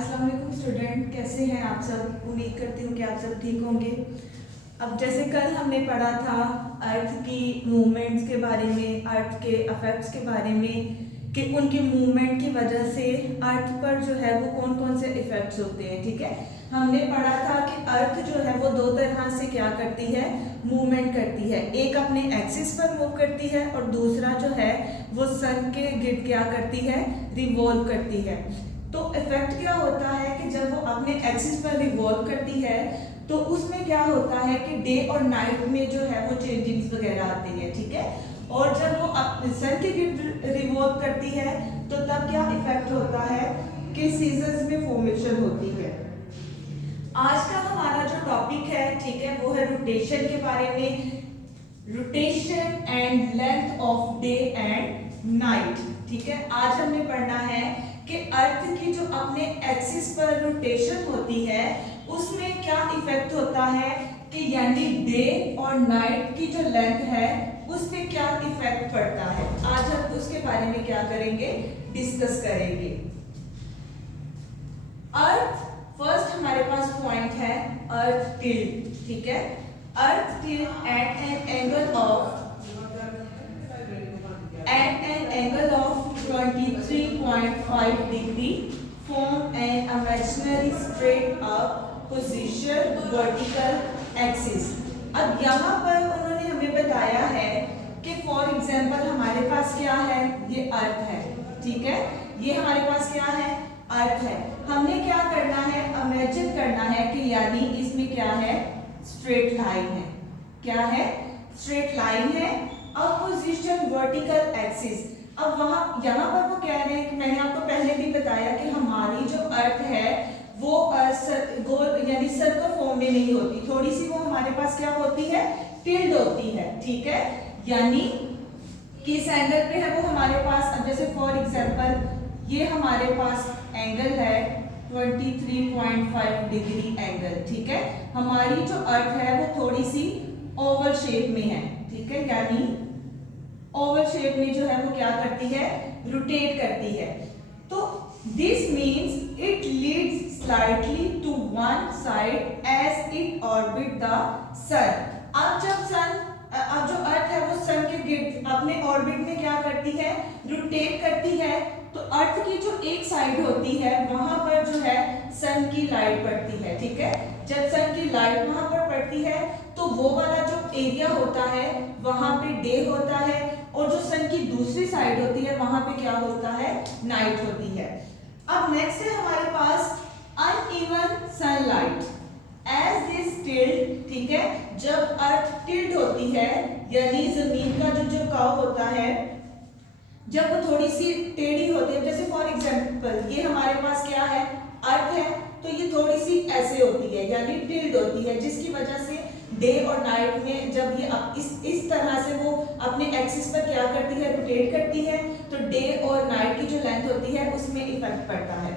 अस्सलाम वालेकुम स्टूडेंट, कैसे हैं आप सब। उम्मीद करती हूँ कि आप सब ठीक होंगे। अब जैसे कल हमने पढ़ा था अर्थ की मूवमेंट्स के बारे में, अर्थ के अफेक्ट्स के बारे में कि उनकी मूवमेंट की वजह से अर्थ पर जो है वो कौन कौन से इफेक्ट्स होते हैं। ठीक है, हमने पढ़ा था कि अर्थ जो है वो दो तरह से क्या करती है, मूवमेंट करती है। एक अपने एक्सिस पर मूव करती है और दूसरा जो है वो सन के गिर्द क्या करती है, रिवॉल्व करती है। तो इफेक्ट क्या होता है कि जब वो अपने एक्सिस पर रिवॉल्व करती है तो उसमें क्या होता है कि डे और नाइट में जो है वो चेंजिंग्स वगैरह आती है। ठीक है, और जब वो अपने सन के गिर्द रिवॉल्व करती है तो तब क्या इफेक्ट होता है कि सीजन्स में फॉर्मेशन होती है। आज का हमारा जो टॉपिक है, ठीक है, वो है रोटेशन के बारे में, rotation and length of day and night. ठीक है, आज हमने पढ़ना है कि अर्थ की जो अपने एक्सिस पर रोटेशन होती है उसमें क्या इफेक्ट होता है कि यानी डे और नाइट की जो लेंथ है उस पे क्या इफेक्ट पड़ता है। आज हम उसके बारे में क्या करेंगे, डिस्कस करेंगे। अर्थ फर्स्ट हमारे पास पॉइंट है अर्थ टिल्ट। ठीक है, earth tilt at an angle of 23.5 degree form an imaginary straight up position vertical axis। अब यहाँ पर उन्होंने हमें बताया है कि फॉर एग्जाम्पल हमारे पास क्या है, ये अर्थ है। ठीक है, ये हमारे पास क्या है, अर्थ है। हमने क्या करना है, इमेजिन करना है कि यानी इसमें क्या है, स्ट्रेट लाइन है। क्या है, स्ट्रेट लाइन है, अपोजिशन वर्टिकल एक्सिस। अब वहां यहाँ पर वो कह रहे हैं कि मैंने आपको पहले भी बताया कि हमारी जो अर्थ है वो गोल यानी सर्कल फॉर्म में नहीं होती, थोड़ी सी वो हमारे पास क्या होती है, टिल्ड होती है। ठीक है, यानी किस एंगल पे है वो हमारे पास, अब जैसे फॉर एग्जांपल ये हमारे पास एंगल है 23.5 डिग्री एंगल। ठीक है, हमारी जो अर्थ है वो थोड़ी सी ओवल शेप में है। ठीक है, यानी ओवल शेप में जो है वो क्या करती है, रोटेट करती है। तो this means it leads slightly to one side as it orbit the sun. अब जो अर्थ है वो सन के गिर्द अपने ऑर्बिट में क्या करती है, रोटेट करती है। तो अर्थ की जो एक साइड होती है वहां पर जो है सन की लाइट पड़ती है। ठीक है, जब सन की लाइट वहां पर पड़ती है तो वो वाला जो एरिया होता है वहां पे डे होता है और जो सन की दूसरी साइड होती है वहां पे क्या होता है, नाइट होती है। अब नेक्स्ट है हमारे पास uneven sunlight as this tilt. ठीक है, जब अर्थ टिल्ट होती है यानी जमीन का जो झुकाव होता है जब वो थोड़ी सी टेढ़ी होती है, जैसे फॉर एग्जांपल ये हमारे पास क्या है, अर्थ है, तो ये थोड़ी सी ऐसे होती है यानी टिल्ट होती है, जिसकी वजह से डे और नाइट में जब ये इस तरह से वो अपने एक्सिस पर क्या करती है, रोटेट करती है, तो डे और नाइट की जो लेंथ होती है उसमें इफेक्ट पड़ता है।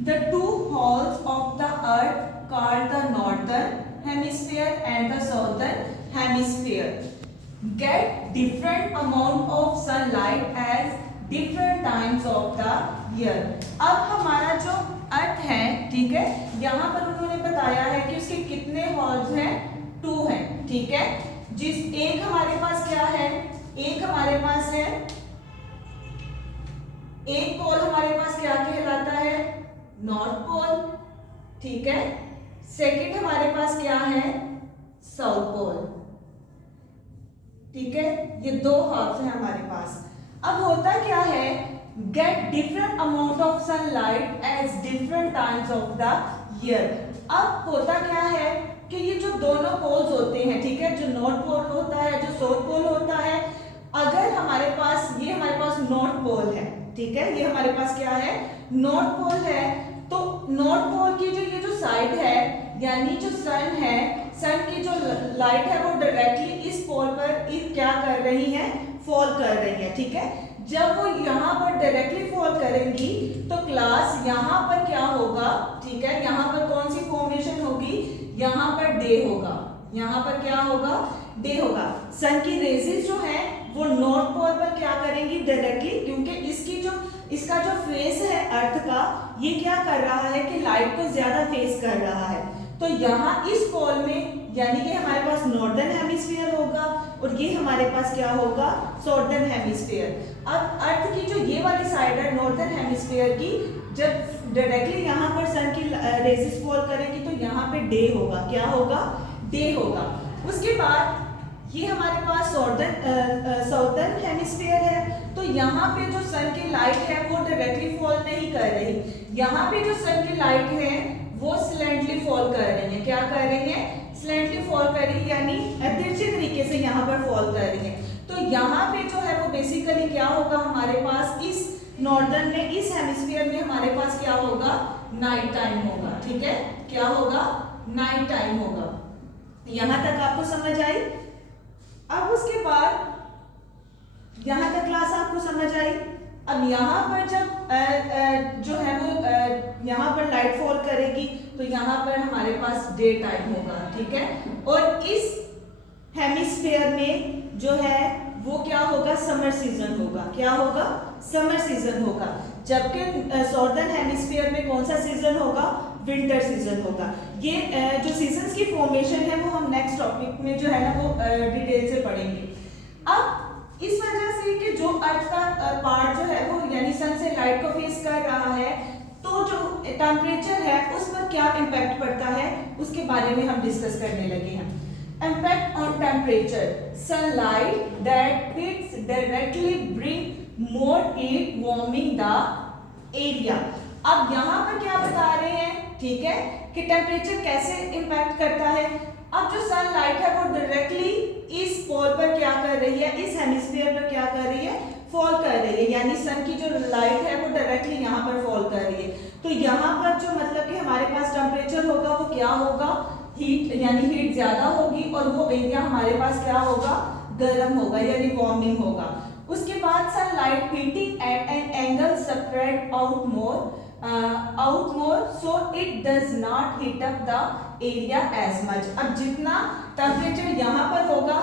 The two halls of the earth called the northern hemisphere and the southern hemisphere get different amount of sunlight as different times of the year। अब हमारा जो अर्थ है, ठीक है, यहाँ पर उन्होंने बताया है कि उसके कितने हॉल्स हैं, 2 हैं। ठीक है, जिस एक हमारे पास क्या है, एक हमारे पास है, एक पोल हमारे पास क्या कहलाता है, नॉर्थ पोल। ठीक है, सेकंड हमारे पास क्या है, साउथ पोल। ठीक है, ये 2 हॉल्स हैं हमारे पास। अब होता क्या है, get different amount of sunlight as different times of the year. अब होता क्या है कि ये जो दोनों पोल्स होते हैं, ठीक है, जो नॉर्थ पोल होता है, जो साउथ पोल होता है, अगर हमारे पास ये हमारे पास नॉर्थ पोल है, ठीक है, ये हमारे पास क्या है, नॉर्थ पोल है, तो नॉर्थ पोल की ये जो साइड है यानी जो सन है, सन की जो लाइट है वो डायरेक्टली इस पोल पर क्या कर रही है, फॉल कर रही है। ठीक है, जब वो यहाँ पर डायरेक्टली फॉल करेंगी तो क्लास यहाँ पर क्या होगा, ठीक है, यहाँ पर कौन सी फॉर्मेशन होगी, यहाँ पर डे होगा। यहाँ पर क्या होगा, डे होगा। सन की रेजेस जो है वो नॉर्थ पोल पर क्या करेंगी, डायरेक्टली, क्योंकि इसकी जो इसका जो फेस है अर्थ का, ये क्या कर रहा है कि लाइट को ज्यादा फेस कर रहा है। तो यहाँ इस पोल में यानी कि हमारे पास नॉर्दर्न हेमिस्फीयर होगा और ये हमारे पास क्या होगा, साउदर्न हेमिस्फीयर। अब अर्थ की जो ये वाली साइड है नॉर्दर्न हेमिस्फीयर की, जब डायरेक्टली यहाँ पर सन की रेजेस फॉल करेंगी तो यहाँ पे डे होगा, क्या होगा, डे होगा। उसके बाद ये हमारे पास साउदर्न हेमिस्फीयर है, तो यहाँ पे जो सन की लाइट है वो डायरेक्टली फॉल नहीं कर रही, यहाँ पे जो सन की लाइट है वो स्लैंटली फॉल कर रही है। क्या कर रही है, स्लैंटली फॉल कर रही है, यानी तिरछे तरीके से यहाँ पर फॉल कर रही है। तो यहाँ पे जो है वो बेसिकली क्या होगा, हमारे पास इस नॉर्दर्न में, इस हेमिस्फीयर में हमारे पास क्या होगा, नाइट टाइम होगा। ठीक है, क्या होगा, नाइट टाइम होगा। यहाँ तक आपको समझ आई। अब उसके बाद यहाँ तक क्लास आपको समझ आई। अब यहाँ पर जब जो है वो यहाँ पर लाइट फॉल करेगी तो यहाँ पर हमारे पास डे टाइम होगा। ठीक है, और इस हेमिस्फीयर में जो है वो क्या होगा, समर सीजन होगा। क्या होगा, समर सीजन होगा। जबकि साउदर्न हेमिस्फीयर में कौन सा सीजन होगा, विंटर सीजन होगा। ये जो सीजन्स की फॉर्मेशन है वो हम नेक्स्ट टॉपिक में जो है ना वो डिटेल से पढ़ेंगे। अब इस वजह से कि जो अर्थ का पार्ट जो है वो यानी सन से लाइट को फेस कर रहा है, तो जो टेम्परेचर है उस पर क्या इम्पैक्ट पड़ता है उसके बारे में हम डिस्कस करने लगे हैं। Impact on temperature, sunlight that hits directly bring more heat warming the area. अब यहाँ पर क्या बता रहे हैं, ठीक है, कि टेम्परेचर कैसे इम्पैक्ट करता है। अब जो सनलाइट है वो डायरेक्टली इस पोल पर क्या कर रही है, इस हेमिस्फीयर पर क्या कर रही है, फॉल कर रही है, यानी सन की जो लाइट है वो डायरेक्टली यहाँ पर फॉल कर रही है। तो यहाँ पर जो मतलब कि हमारे पास टेम्परेचर होगा वो क्या होगा, हीट, यानी हीट ज्यादा होगी और वो एरिया हमारे पास क्या होगा, गर्म होगा, यानी वार्मिंग होगा। उसके बाद sunlight heating at an angle spread out more so it does not heat up the area as much. अब जितना टेम्परेचर यहाँ पर होगा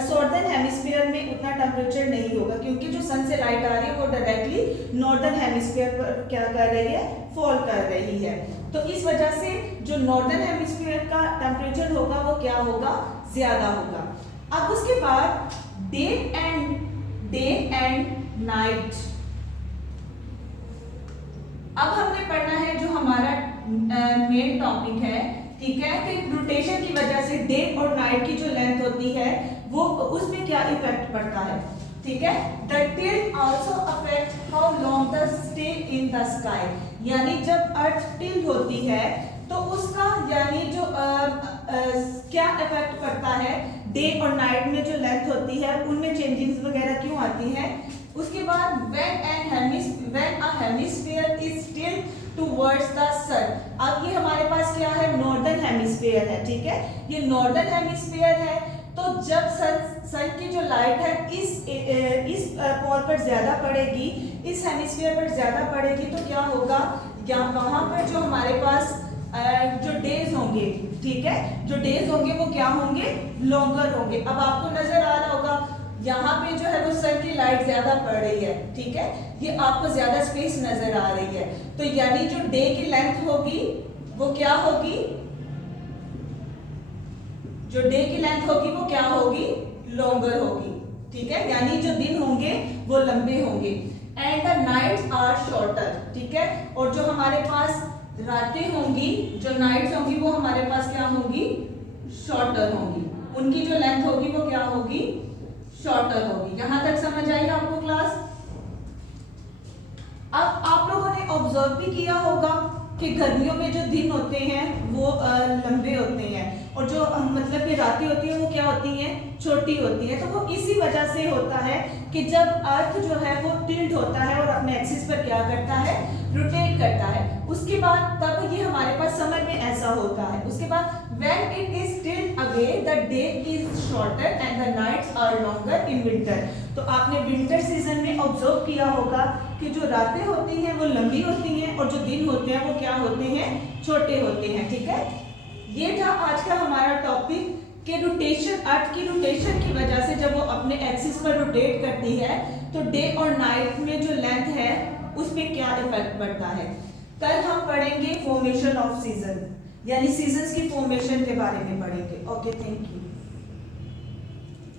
साउदर्न हेमिस्फीयर में उतना टेम्परेचर नहीं होगा, क्योंकि जो सन से लाइट आ रही है वो डायरेक्टली नॉर्दर्न हेमिस्फीयर पर क्या कर रही है, फॉल कर रही है। तो इस वजह से जो नॉर्दर्न हेमिस्फीयर का टेम्परेचर होगा वो क्या होगा, ज्यादा होगा। अब उसके बाद डे एंड नाइट। अब हमने पढ़ना है जो हमारा मेन टॉपिक है, ठीक है, कि रोटेशन की वजह से डे और नाइट की जो लेंथ होती है वो उसमें क्या इफेक्ट पड़ता है। ठीक है, the tilt also affect how long the stay in the sky. यानी जब अर्थ टिल्ट होती है तो उसका यानी जो क्या इफेक्ट पड़ता है, डे और नाइट में जो लेंथ होती है उनमें चेंजेस वगैरह क्यों आती है। उसके बाद when a hemisphere is tilted towards the sun। अब ये हमारे पास क्या है, नॉर्दर्न हेमिस्फीयर है। ठीक है, ये नॉर्दर्न हेमिस्फीयर है, तो जब सन की जो लाइट है इस पोल पर ज्यादा पड़ेगी, इस हेमिस्फीयर पर ज्यादा पड़ेगी, तो क्या होगा, वहां पर जो हमारे पास जो डेज होंगे, ठीक है, जो डेज होंगे वो क्या होंगे, लॉन्गर होंगे। अब आपको नजर आ रहा होगा यहाँ पे जो है वो सन की लाइट ज्यादा पड़ रही है, ठीक है, ये आपको ज्यादा स्पेस नजर आ रही है, तो यानी जो डे की लेंथ होगी वो क्या होगी, जो डे की लेंथ होगी वो क्या होगी, लॉन्गर होगी। ठीक है, यानी जो दिन होंगे वो लंबे होंगे। And the nights are shorter. ठीक है, और जो हमारे पास रातें होंगी, जो नाइट्स होंगी वो हमारे पास क्या होंगी, शॉर्टर होंगी, उनकी जो लेंथ होगी वो क्या होगी, शॉर्टर होगी। यहां तक समझ आई आपको क्लास। अब आप लोगों ने ऑब्जर्व भी किया होगा कि गर्मियों में जो दिन होते हैं वो लंबे होते हैं और जो मतलब कि रातें होती है वो क्या होती हैं, छोटी होती है। तो वो इसी वजह से होता है कि जब अर्थ जो है वो टिल्ट होता है और अपने एक्सिस पर क्या करता है, रोटेट करता है, उसके बाद तब ये हमारे पास समर में ऐसा होता है। उसके बाद when it is tilt away the day is shorter and the nights are longer in winter। तो आपने विंटर सीजन में ऑब्जर्व किया होगा कि जो रातें होती हैं वो लंबी होती हैं और जो दिन होते हैं वो क्या होते हैं, छोटे होते हैं। ठीक है, ये था आज का हमारा टॉपिक कि रोटेशन, अर्थ की रोटेशन की वजह से जब वो अपने एक्सिस पर रोटेट करती है तो डे और नाइट में जो लेंथ है उस पर क्या इफेक्ट पड़ता है। कल हम पढ़ेंगे फॉर्मेशन ऑफ सीजन, यानी सीजन्स की फॉर्मेशन के बारे में पढ़ेंगे। Okay, thank you.